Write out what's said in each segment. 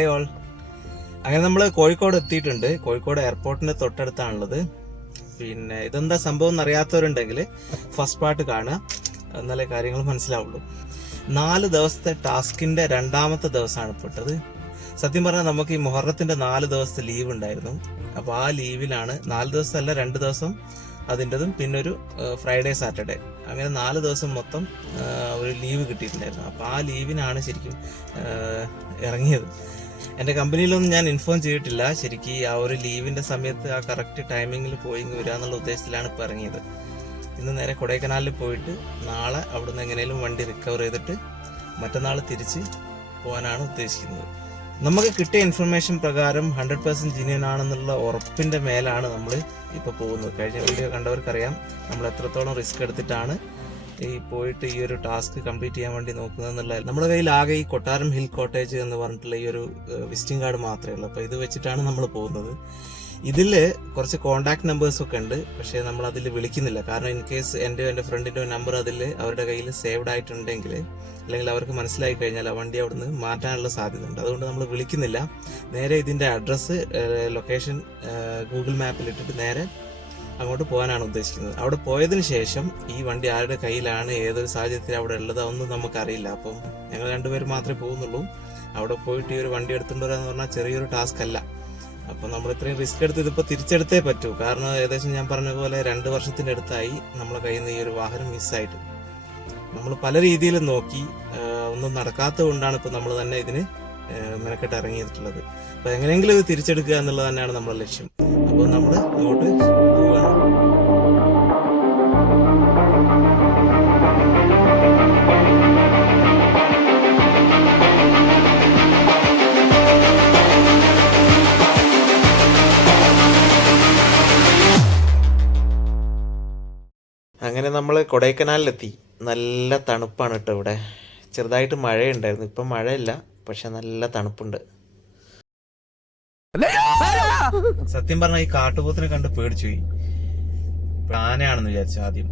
Hi all അങ്ങനെ നമ്മൾ കോഴിക്കോട് എത്തിയിട്ടുണ്ട്. കോഴിക്കോട് എയർപോർട്ടിന്റെ തൊട്ടടുത്താണുള്ളത്. പിന്നെ ഇതെന്താ സംഭവം എന്നറിയാത്തവരുണ്ടെങ്കിൽ ഫസ്റ്റ് പാർട്ട് കാണുക. എന്നാലേ കാര്യങ്ങൾ മനസ്സിലാവുള്ളൂ. നാല് ദിവസത്തെ ടാസ്കിന്റെ രണ്ടാമത്തെ ദിവസമാണ് പെട്ടത്. സത്യം പറഞ്ഞാൽ നമുക്ക് ഈ മുഹറത്തിന്റെ നാല് ദിവസത്തെ ലീവ് ഉണ്ടായിരുന്നു. അപ്പോൾ ആ ലീവിലാണ് നാല് ദിവസമല്ല രണ്ട് ദിവസം അതിന്റെതും പിന്നെ ഒരു ഫ്രൈഡേ സാറ്റർഡേ അങ്ങനെ നാല് ദിവസം മൊത്തം ഒരു ലീവ് കിട്ടിയിട്ടുണ്ടായിരുന്നു. അപ്പോൾ ആ ലീവിനാണ് ശരിക്കും ഇറങ്ങിയത്. എന്റെ കമ്പനിയിലൊന്നും ഞാൻ ഇൻഫോം ചെയ്തിട്ടില്ല. ശരിക്കും ആ ഒരു ലീവിന്റെ സമയത്ത് ആ കറക്റ്റ് ടൈമിങ്ങിൽ പോയി വരിക എന്നുള്ള ഉദ്ദേശത്തിലാണ് ഇപ്പോൾ ഇറങ്ങിയത്. ഇന്ന് നേരെ കൊടൈക്കനാലിൽ പോയിട്ട് നാളെ അവിടുന്ന് എങ്ങനെയും വണ്ടി റിക്കവർ ചെയ്തിട്ട് മറ്റന്നാൾ തിരിച്ച് പോകാനാണ് ഉദ്ദേശിക്കുന്നത്. നമുക്ക് കിട്ടിയ ഇൻഫർമേഷൻ പ്രകാരം ഹൺഡ്രഡ് പെർസെന്റ് ജിനിയൻ ആണെന്നുള്ള ഉറപ്പിന്റെ മേലാണ് നമ്മൾ ഇപ്പോൾ പോകുന്നത്. കഴിഞ്ഞ വീഡിയോ കണ്ടവർക്കറിയാം. നമ്മൾ എത്രത്തോളം റിസ്ക് എടുത്തിട്ടാണ് ഈ പോയിട്ട് ഈ ഒരു ടാസ്ക് കംപ്ലീറ്റ് ചെയ്യാൻ വേണ്ടി നോക്കുന്നത് എന്നുള്ള നമ്മുടെ കയ്യിൽ ആകെ ഈ കൊട്ടാരം ഹിൽ കോട്ടേജ് എന്ന് പറഞ്ഞിട്ടുള്ള ഈ ഒരു വിസിറ്റിംഗ് കാർഡ് മാത്രമേ ഉള്ളൂ. അപ്പോൾ ഇത് വെച്ചിട്ടാണ് നമ്മൾ പോകുന്നത്. ഇതിൽ കുറച്ച് കോണ്ടാക്ട് നമ്പേഴ്സ് ഒക്കെ ഉണ്ട്. പക്ഷേ നമ്മൾ അതിൽ വിളിക്കുന്നില്ല. കാരണം ഇൻ കേസ് എന്റെ എന്റെ ഫ്രണ്ടിന്റെ നമ്പർ അതിൽ അവരുടെ കയ്യിൽ സേവ്ഡ് ആയിട്ടുണ്ടെങ്കിൽ അല്ലെങ്കിൽ അവർക്ക് മനസ്സിലായി കഴിഞ്ഞാൽ ആ വണ്ടി അവിടുന്ന് മാറ്റാനുള്ള സാധ്യത ഉണ്ട്. അതുകൊണ്ട് നമ്മൾ വിളിക്കുന്നില്ല. നേരെ ഇതിന്റെ അഡ്രസ്സ് ലൊക്കേഷൻ ഗൂഗിൾ മാപ്പിൽ ഇട്ടിട്ട് നേരെ അങ്ങോട്ട് പോകാനാണ് ഉദ്ദേശിക്കുന്നത്. അവിടെ പോയതിന് ശേഷം ഈ വണ്ടി ആരുടെ കയ്യിലാണ് ഏതൊരു സാഹചര്യത്തിൽ അവിടെ ഉള്ളത് അതൊന്നും നമുക്കറിയില്ല. അപ്പം ഞങ്ങൾ രണ്ടുപേരും മാത്രമേ പോകുന്നുള്ളൂ. അവിടെ പോയിട്ട് ഈ ഒരു വണ്ടി എടുത്തുകൊണ്ട് വരാന്ന് പറഞ്ഞാൽ ചെറിയൊരു ടാസ്ക് അല്ല. അപ്പൊ നമ്മൾ ഇത്രയും റിസ്ക് എടുത്ത് ഇതിപ്പോ തിരിച്ചെടുത്തേ പറ്റൂ. കാരണം ഏകദേശം ഞാൻ പറഞ്ഞ പോലെ രണ്ട് വർഷത്തിന്റെ അടുത്തായി നമ്മളെ കയ്യിൽ നിന്ന് ഈ ഒരു വാഹനം മിസ്സായിട്ട്. നമ്മൾ പല രീതിയിലും നോക്കി ഒന്നും നടക്കാത്തത് കൊണ്ടാണ് ഇപ്പൊ നമ്മൾ തന്നെ ഇതിന് മെനക്കെട്ട് ഇറങ്ങിയിട്ടുള്ളത്. അപ്പൊ എങ്ങനെയെങ്കിലും ഇത് തിരിച്ചെടുക്കുക എന്നുള്ളത് തന്നെയാണ് നമ്മുടെ ലക്ഷ്യം. അപ്പോൾ നമ്മൾ അങ്ങോട്ട് കൊടൈക്കനാലിലെത്തി. നല്ല തണുപ്പാണ് കേട്ടോ ഇവിടെ. ചെറുതായിട്ട് മഴയുണ്ടായിരുന്നു. ഇപ്പം മഴയില്ല പക്ഷെ നല്ല തണുപ്പുണ്ട്. സത്യം പറഞ്ഞാൽ ഈ കാട്ടുപോത്തിനെ കണ്ട് പേടിച്ചു പോയി. ആനയാണെന്ന് വിചാരിച്ചു ആദ്യം.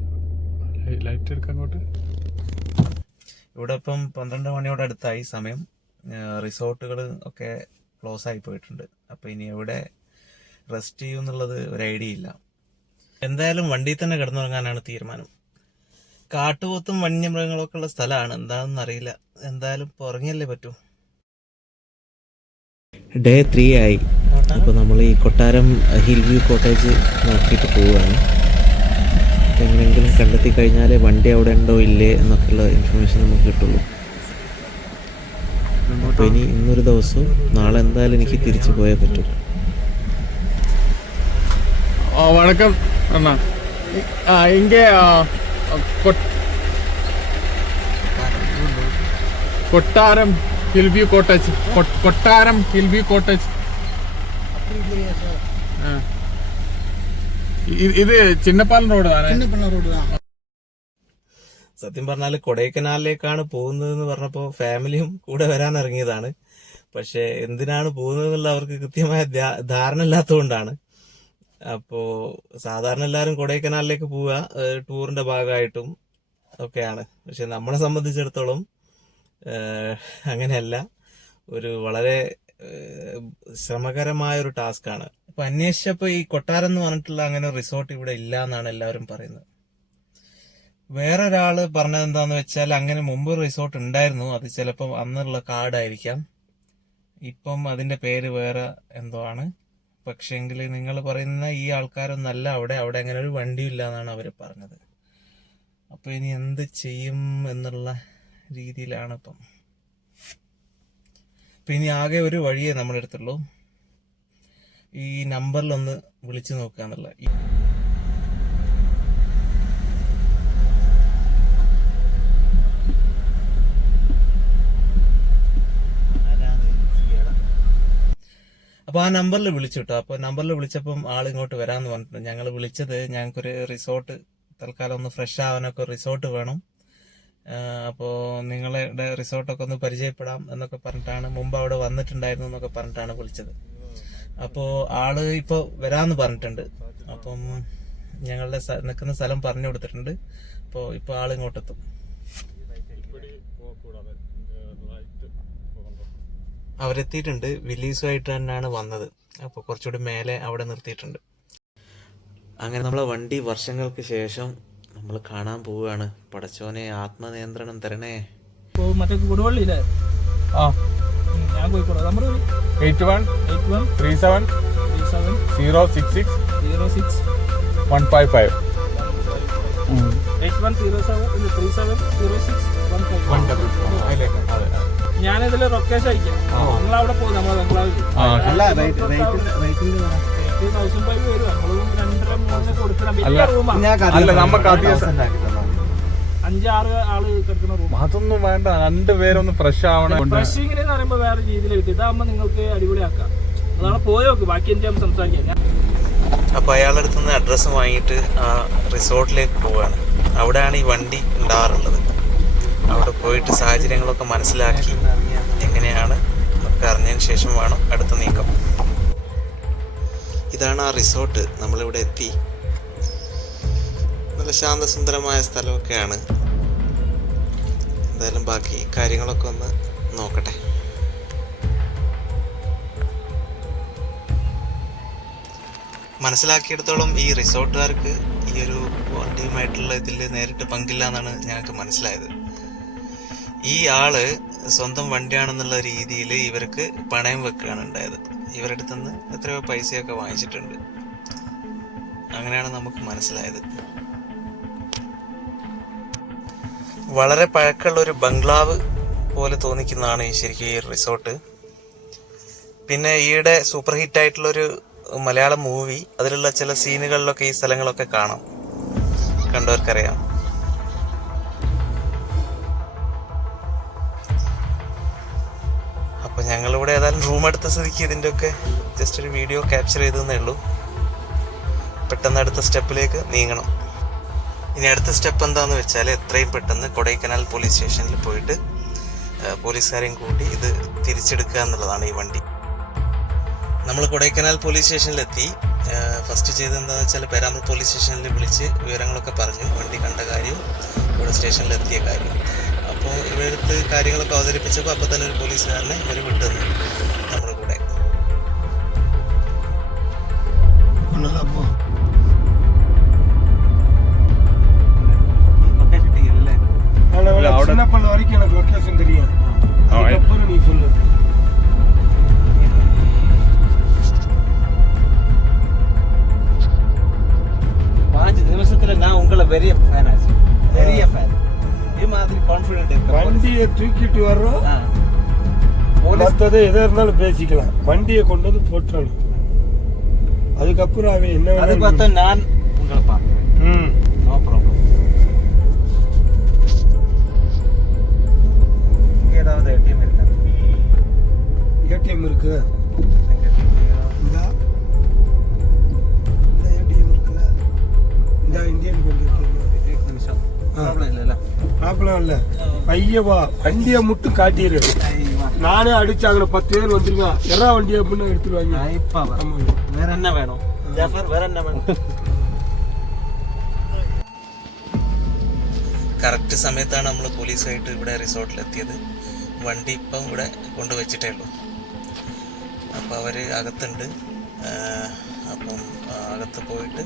ലൈറ്റ് എടുക്കാൻ ഇവിടെ ഇപ്പം പന്ത്രണ്ട് മണിയോട് അടുത്തായി സമയം. റിസോർട്ടുകൾ ഒക്കെ ക്ലോസ് ആയി പോയിട്ടുണ്ട്. അപ്പൊ ഇനി എവിടെ റെസ്റ്റ് ചെയ്യും എന്നുള്ളത് ഒരു ഐഡിയ ഇല്ല. എന്തായാലും വണ്ടിയിൽ തന്നെ കിടന്നുറങ്ങാനാണ് തീരുമാനം. കാട്ടുപോത്തും വന്യമൃഗങ്ങളൊക്കെ ഉള്ള സ്ഥലമാണ് എന്താണെന്ന് അറിയില്ല എന്തായാലും ഇപ്പൊ ഉറങ്ങിയല്ലേ പറ്റൂ ഡേ ത്രീ ആയി അപ്പോൾ നമ്മൾ ഈ കൊട്ടാരം ഹിൽ വ്യൂ കോട്ടേജ് നോക്കിയിട്ട് പോവുകയാണ് എങ്ങനെയെങ്കിലും കണ്ടെത്തി കഴിഞ്ഞാലേ വണ്ടി അവിടെ ഉണ്ടോ ഇല്ലേ എന്നൊക്കെയുള്ള ഇൻഫർമേഷൻ നമുക്ക് കിട്ടുള്ളൂ അപ്പോൾ ഇനി ഇന്നൊരു ദിവസവും നാളെ എന്തായാലും എനിക്ക് തിരിച്ചു പോയേ പറ്റൂ ஆ வணக்கம் அண்ணா ஆ, இங்கே Kottaram hill view cottage. Kottaram hill view cottage. ഇത് ചിന്നപ്പാലം റോഡ് സത്യം പറഞ്ഞാൽ കൊടൈക്കനാലിലേക്കാണ് പോകുന്നത് എന്ന് പറഞ്ഞപ്പോൾ ഫാമിലിയും കൂടെ വരാൻ ഇറങ്ങിയതാണ്. പക്ഷെ എന്തിനാണ് പോകുന്നത് എന്നുള്ള അവർക്ക് കൃത്യമായ ധാരണ ഇല്ലാത്തതുകൊണ്ടാണ്. അപ്പോ സാധാരണ എല്ലാവരും കൊടൈക്കനാലിലേക്ക് പോവുക ടൂറിന്റെ ഭാഗമായിട്ടും ഒക്കെയാണ്. പക്ഷെ നമ്മളെ സംബന്ധിച്ചിടത്തോളം അങ്ങനെയല്ല. ഒരു വളരെ ശ്രമകരമായ ഒരു ടാസ്ക് ആണ് അപ്പൊ അന്വേഷിച്ചപ്പോ ഈ കൊട്ടാരം എന്ന് പറഞ്ഞിട്ടുള്ള അങ്ങനെ റിസോർട്ട് ഇവിടെ ഇല്ല എന്നാണ് എല്ലാവരും പറയുന്നത്. വേറൊരാൾ പറഞ്ഞത് എന്താന്ന് വെച്ചാൽ അങ്ങനെ മുമ്പ് റിസോർട്ട് ഉണ്ടായിരുന്നു. അത് ചിലപ്പം അന്നുള്ള കാർഡായിരിക്കാം. ഇപ്പം അതിന്റെ പേര് വേറെ എന്തോ ആണ്. പക്ഷെങ്കിൽ നിങ്ങൾ പറയുന്ന ഈ ആൾക്കാരൊന്നല്ല അവിടെ അവിടെ അങ്ങനെ ഒരു വണ്ടിയും ഇല്ല എന്നാണ് അവർ പറഞ്ഞത്. അപ്പോൾ ഇനി എന്ത് ചെയ്യും എന്നുള്ള രീതിയിലാണ് ഇപ്പം. ഇപ്പം ഇനി ആകെ ഒരു വഴിയേ നമ്മളെടുത്തുള്ളൂ ഈ നമ്പറിലൊന്ന് വിളിച്ചു നോക്കുക എന്നുള്ള ഈ അപ്പൊ ആ നമ്പറിൽ വിളിച്ചു കേട്ടോ അപ്പൊ നമ്പറിൽ വിളിച്ചപ്പം ആൾ ഇങ്ങോട്ട് വരാന്ന് പറഞ്ഞിട്ടുണ്ട് ഞങ്ങൾ വിളിച്ചത് ഞങ്ങൾക്കൊരു റിസോർട്ട് തൽക്കാലം ഒന്ന് ഫ്രഷ് ആവാനൊക്കെ റിസോർട്ട് വേണം. അപ്പോൾ നിങ്ങളുടെ റിസോർട്ടൊക്കെ ഒന്ന് പരിചയപ്പെടാം എന്നൊക്കെ പറഞ്ഞിട്ടാണ് മുമ്പ് അവിടെ വന്നിട്ടുണ്ടായിരുന്നു എന്നൊക്കെ പറഞ്ഞിട്ടാണ് വിളിച്ചത്. അപ്പോൾ ആൾ ഇപ്പോൾ വരാമെന്ന് പറഞ്ഞിട്ടുണ്ട്. അപ്പം ഞങ്ങളുടെ നിൽക്കുന്ന സ്ഥലം പറഞ്ഞു കൊടുത്തിട്ടുണ്ട്. അപ്പോൾ ഇപ്പോൾ ആൾ ഇങ്ങോട്ടെത്തും. അവരെത്തിയിട്ടുണ്ട്. വില്ലീസുമായിട്ട് തന്നെയാണ് വന്നത്. അപ്പോൾ കുറച്ചുകൂടി മേലെ അവിടെ നിർത്തിയിട്ടുണ്ട്. അങ്ങനെ നമ്മളെ വണ്ടി വർഷങ്ങൾക്ക് ശേഷം നമ്മൾ കാണാൻ പോവുകയാണ്. പടച്ചോനെ ആത്മനിയന്ത്രണം തരണേ. മറ്റേ കൊടുവള്ളിയില്ലേ? ആ. ഞാൻ Kozhikode number eight one eight one three seven three seven zero six six zero six one five five eight one zero seven three seven zero six one അതിലേക്ക് അതെ ഞാനിതിൽ ലൊക്കേഷൻ അയക്കാം. നിങ്ങൾ അവിടെ പോകും. നമ്മൾ ബംഗ്ലാവിൽ ആ എയ്റ്റ് തൗസൻഡ് ഫൈവ് വരും. നമ്മൾ രണ്ടര മൂന്ന് കൊടുക്കണം. വലിയ റൂമാണ് അഞ്ചാറ് ആൾ കിടക്കുന്ന റൂം അതൊന്നും വേണ്ട. രണ്ടുപേരൊന്ന് ഫ്രഷ് ആവണം. ഫ്രഷിങ്ങിന് പറയുമ്പോൾ വേറെ രീതിയിൽ കിട്ടും. ഇതാകുമ്പോൾ നിങ്ങൾക്ക് അടിപൊളിയാക്കാം. അതാണ് പോയോക്ക് ബാക്കി എനിക്ക് സംസാരിക്കാം. ഞാൻ അപ്പോൾ അയാളുടെ അടുത്ത് അഡ്രസ്സ് വാങ്ങിയിട്ട് ആ റിസോർട്ടിലേക്ക് പോവാണ്. അവിടെയാണ് ഈ വണ്ടി ഉണ്ടാവാറുള്ളത്. അവിടെ പോയിട്ട് സാഹചര്യങ്ങളൊക്കെ മനസ്സിലാക്കി എങ്ങനെയാണ് ഒക്കെ അറിഞ്ഞതിന് ശേഷം വേണം അടുത്ത നീക്കം. ഇതാണ് ആ റിസോർട്ട് നമ്മളിവിടെ എത്തി. നല്ല ശാന്തസുന്ദരമായ സ്ഥലമൊക്കെയാണ്. എന്തായാലും ബാക്കി കാര്യങ്ങളൊക്കെ ഒന്ന് നോക്കട്ടെ. മനസ്സിലാക്കിയെടുത്തോളം ഈ റിസോർട്ടുകാർക്ക് ഈ ഒരു വണ്ടിയുമായിട്ടുള്ള ഇതിൽ നേരിട്ട് പങ്കില്ല എന്നാണ് ഞങ്ങൾക്ക് മനസ്സിലായത്. ഈ ആൾ സ്വന്തം വണ്ടിയാണെന്നുള്ള രീതിയിൽ ഇവർക്ക് പണയം വെക്കുകയാണ് ഉണ്ടായത്. ഇവരുടെ നിന്ന് എത്രയോ പൈസയൊക്കെ വാങ്ങിച്ചിട്ടുണ്ട്. അങ്ങനെയാണ് നമുക്ക് മനസ്സിലായത്. വളരെ പഴക്കമുള്ള ഒരു ബംഗ്ലാവ് പോലെ തോന്നിക്കുന്നതാണ് ഈ ശരിക്കും ഈ റിസോർട്ട്. പിന്നെ ഈയിടെ സൂപ്പർ ഹിറ്റ് ആയിട്ടുള്ള ഒരു മലയാളം മൂവി അതിലുള്ള ചില സീനുകളിലൊക്കെ ഈ സ്ഥലങ്ങളൊക്കെ കാണാം. കണ്ടവർക്കറിയാം. അപ്പൊ ഞങ്ങളിവിടെ ഏതായാലും റൂം എടുത്ത സ്ഥിതിക്ക് ഇതിന്റെയൊക്കെ ജസ്റ്റ് ഒരു വീഡിയോ ക്യാപ്ചർ ചെയ്തെന്നേ ഉള്ളൂ. പെട്ടെന്ന് അടുത്ത സ്റ്റെപ്പിലേക്ക് നീങ്ങണം. ഇനി അടുത്ത സ്റ്റെപ്പ് എന്താന്ന് വെച്ചാൽ എത്രയും പെട്ടെന്ന് കൊടൈക്കനാൽ പോലീസ് സ്റ്റേഷനിൽ പോയിട്ട് പോലീസുകാരെയും കൂട്ടി ഇത് തിരിച്ചെടുക്കുക എന്നുള്ളതാണ് ഈ വണ്ടി. നമ്മൾ കൊടൈക്കനാൽ പോലീസ് സ്റ്റേഷനിലെത്തി ഫസ്റ്റ് ചെയ്തത് എന്താണെന്ന് വെച്ചാൽ പേരാമ്പ്ര പോലീസ് സ്റ്റേഷനിൽ വിളിച്ച് വിവരങ്ങളൊക്കെ പറഞ്ഞു. വണ്ടി കണ്ട കാര്യവും ഇവിടെ സ്റ്റേഷനിലെത്തിയ കാര്യം. അപ്പോൾ ഇവരടുത്ത് കാര്യങ്ങളൊക്കെ അവതരിപ്പിച്ചപ്പോൾ അപ്പോൾ തന്നെ ഒരു പോലീസുകാരനെ ഇവർ വിട്ടുന്നു നമ്മുടെ കൂടെ. போலீஸ் மற்றது எதா இருந்தாலும் பேசிக்கலாம். வண்டியை கொண்டு வந்து போட்டுறணும் அதுக்கப்புறம் அவன் என்ன அது பார்த்தா நான் உங்களை பார்க்குறேன். ம். நோ ப்ராப்ளம் ஏதாவது ஏடிஎம் இருக்கா? ஏடிஎம் இருக்கு? இந்தா. இந்த ஏடிஎம் இருக்குல்ல? இந்த இந்தியன் பேங்க் ஏடிஎம் ப்ராப்ளம் இல்லைல்ல. ப்ராப்ளம் இல்லை. பைய வா வண்டியை மட்டும் காட்டிடு நானே அடிச்சாங்க பத்து பேர் வந்துருக்கான் எறா வண்டி அப்படின்னு எடுத்துருவாங்க இப்போ ஆமாங்க வேற என்ன வேணும் ஜாஃபர் வேற என்ன വേണം കറക്റ്റ് സമയത്താണ് നമ്മൾ പോലീസായിട്ട് ഇവിടെ റിസോർട്ടിൽ എത്തിയത് വണ്ടി ഇപ്പം ഇവിടെ കൊണ്ടുവച്ചിട്ടേ ഉള്ളൂ അപ്പോൾ അവർ അകത്തുണ്ട് ആ, അപ്പം ആ, അകത്ത് പോയിട്ട്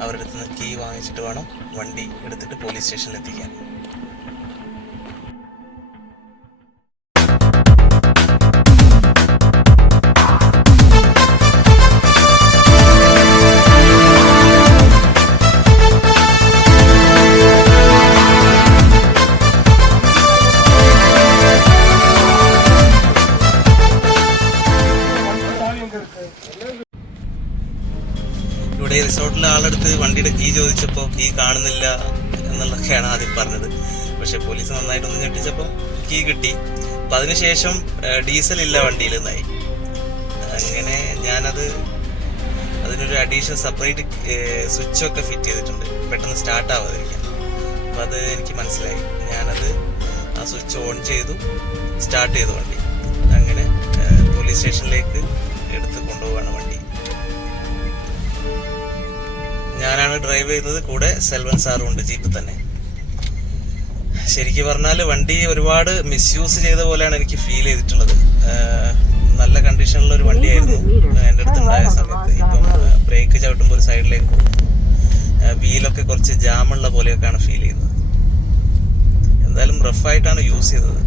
അവരുടെ അടുത്ത് നിന്ന് കീ വാങ്ങിച്ചിട്ട് വേണം വണ്ടി എടുത്തിട്ട് പോലീസ് സ്റ്റേഷനിൽ എത്തിക്കാൻ ഈ ആളെടുത്ത് വണ്ടിയുടെ കീ ചോദിച്ചപ്പോൾ കീ കാണുന്നില്ല എന്നുള്ളതൊക്കെയാണ് ആദ്യം പറഞ്ഞത്. പക്ഷെ പോലീസ് നന്നായിട്ടൊന്ന് ഞെട്ടിച്ചപ്പോൾ കീ കിട്ടി. അപ്പം അതിനുശേഷം ഡീസൽ ഇല്ല വണ്ടിയിൽ നിന്നായി. അങ്ങനെ ഞാനത് അതിനൊരു അഡീഷണൽ സെപ്പറേറ്റ് സ്വിച്ച് ഒക്കെ ഫിറ്റ് ചെയ്തിട്ടുണ്ട്. പെട്ടെന്ന് സ്റ്റാർട്ട് ആവാതിരിക്കാൻ അപ്പം അത് എനിക്ക് മനസ്സിലായി. ഞാനത് ആ സ്വിച്ച് ഓൺ ചെയ്തു സ്റ്റാർട്ട് ചെയ്തു വണ്ടി. അങ്ങനെ പോലീസ് സ്റ്റേഷനിലേക്ക് എടുത്ത് കൊണ്ടുപോവാണ് വണ്ടി. ഞാനാണ് ഡ്രൈവ് ചെയ്തത്. കൂടെ സെൽവൻ സാറും ഉണ്ട് ജീപ്പ് തന്നെ. ശരിക്കും പറഞ്ഞാൽ വണ്ടി ഒരുപാട് മിസ്യൂസ് ചെയ്ത പോലെയാണ് എനിക്ക് ഫീൽ ചെയ്തിട്ടുള്ളത്. നല്ല കണ്ടീഷനിലുള്ള ഒരു വണ്ടിയായിരുന്നു. എന്റെ അടുത്ത് ഉണ്ടായ സമയത്ത്. ഇപ്പം ബ്രേക്ക് ചവിട്ടുമ്പോൾ ഒരു സൈഡിലേക്ക് പോകും. വീലൊക്കെ കുറച്ച് ജാമുള്ള പോലെയൊക്കെയാണ് ഫീൽ ചെയ്യുന്നത്. എന്തായാലും റഫായിട്ടാണ് യൂസ് ചെയ്തത്.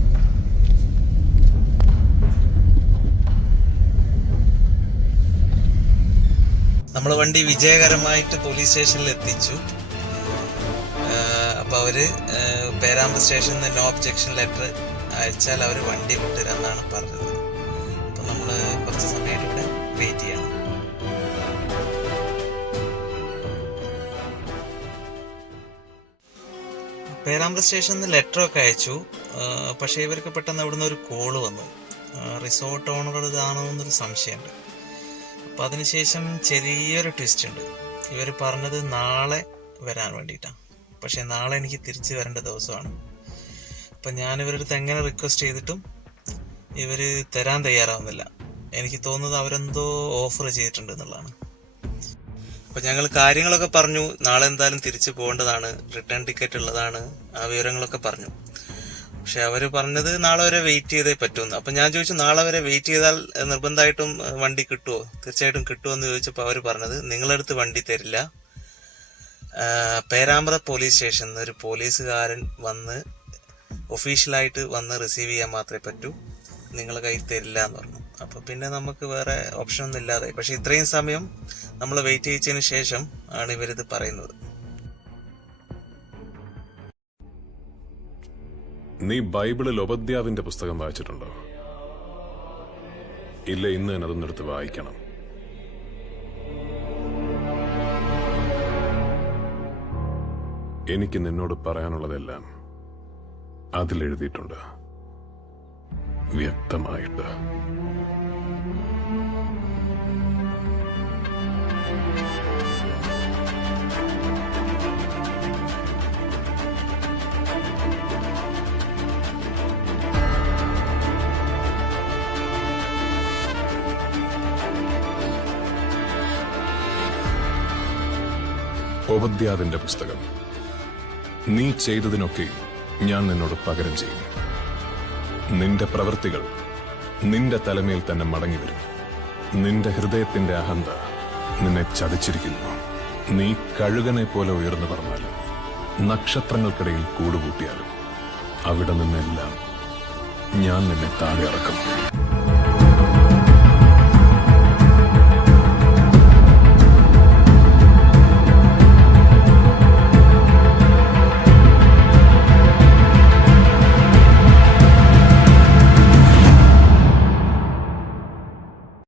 നമ്മൾ വണ്ടി വിജയകരമായിട്ട് പോലീസ് സ്റ്റേഷനിൽ എത്തിച്ചു. അപ്പോൾ ആഹ് പേരാമ്പ്ര സ്റ്റേഷനിൽ നിന്ന് നോ ഒബ്ജെക്ഷൻ ലെറ്റർ അയച്ചാൽ അവർ വണ്ടി വിട്ടുതരാമെന്നാണ് പറഞ്ഞത്. അപ്പോൾ നമ്മൾ കുറച്ച് സമയമായിട്ട് വെയിറ്റ് ചെയ്യണം. പേരാമ്പ്ര സ്റ്റേഷനിൽ നിന്ന് ലെറ്റർ ഒക്കെ അയച്ചു. പക്ഷേ ഇവർക്ക് പെട്ടെന്ന് അവിടുന്ന് ഒരു കോൾ വന്നു. റിസോർട്ട് ഓണറുടെ ഇതാണോ എന്നൊരു സംശയമുണ്ട്. അപ്പം അതിനുശേഷം ചെറിയൊരു ട്വിസ്റ്റ് ഉണ്ട്. ഇവർ പറഞ്ഞത് നാളെ വരാൻ വേണ്ടിയിട്ടാണ് പക്ഷേ നാളെ എനിക്ക് തിരിച്ചു വരേണ്ട ദിവസമാണ്. അപ്പം ഞാൻ ഇവരുടെ അടുത്ത് എങ്ങനെ റിക്വസ്റ്റ് ചെയ്തിട്ടും ഇവർ തരാൻ തയ്യാറാവുന്നില്ല. എനിക്ക് തോന്നുന്നത് അവരെന്തോ ഓഫർ ചെയ്തിട്ടുണ്ട് എന്നുള്ളതാണ്. അപ്പൊ ഞങ്ങൾ കാര്യങ്ങളൊക്കെ പറഞ്ഞു. നാളെ എന്തായാലും തിരിച്ചു പോകേണ്ടതാണ്. റിട്ടേൺ ടിക്കറ്റ് ഉള്ളതാണ്. ആ വിവരങ്ങളൊക്കെ പറഞ്ഞു. പക്ഷെ അവർ പറഞ്ഞത് നാളെ വരെ വെയിറ്റ് ചെയ്തേ പറ്റുമെന്ന് അപ്പൊ ഞാൻ ചോദിച്ചു നാളെ വരെ വെയിറ്റ് ചെയ്താൽ നിർബന്ധമായിട്ടും വണ്ടി കിട്ടുമോ തീർച്ചയായിട്ടും കിട്ടുമോ എന്ന് ചോദിച്ചപ്പോൾ അവർ പറഞ്ഞത് നിങ്ങളടുത്ത് വണ്ടി തരില്ല. പേരാമ്പ്ര പോലീസ് സ്റ്റേഷനിൽ ഒരു പോലീസുകാരൻ വന്ന് ഒഫീഷ്യലായിട്ട് വന്ന് റിസീവ് ചെയ്യാൻ മാത്രമേ പറ്റൂ. നിങ്ങളെ കയ്യിൽ തരില്ല എന്ന് പറഞ്ഞു. അപ്പൊ പിന്നെ നമുക്ക് വേറെ ഓപ്ഷൻ ഒന്നും ഇല്ലാതെ പക്ഷെ ഇത്രയും സമയം നമ്മൾ വെയിറ്റ് ചെയ്യിച്ചതിന് ശേഷം ആണ് ഇവരിത് പറയുന്നത്. നീ ബൈബിളിൽ ഉപദ്യാവിന്റെ പുസ്തകം വായിച്ചിട്ടുണ്ടോ? ഇല്ല ഇന്ന് തന്നെ അതൊന്നെടുത്ത് വായിക്കണം. എനിക്ക് നിന്നോട് പറയാനുള്ളതെല്ലാം അതിലെഴുതിയിട്ടുണ്ട്. വ്യക്തമായിട്ട്. ഉപദ്യാവിന്റെ പുസ്തകം. നീ ചെയ്തതിനൊക്കെ ഞാൻ നിന്നോട് പകരം ചെയ്യും. നിന്റെ പ്രവൃത്തികൾ നിന്റെ തലമേൽ തന്നെ മടങ്ങി വരും. നിന്റെ ഹൃദയത്തിന്റെ അഹന്ത നിന്നെ ചതിച്ചിരിക്കുന്നു. നീ കഴുകനെ പോലെ ഉയർന്നു പറഞ്ഞാലും നക്ഷത്രങ്ങൾക്കിടയിൽ കൂടുകൂട്ടിയാലും അവിടെ നിന്നെല്ലാം ഞാൻ നിന്നെ താഴെ ഇറക്കും.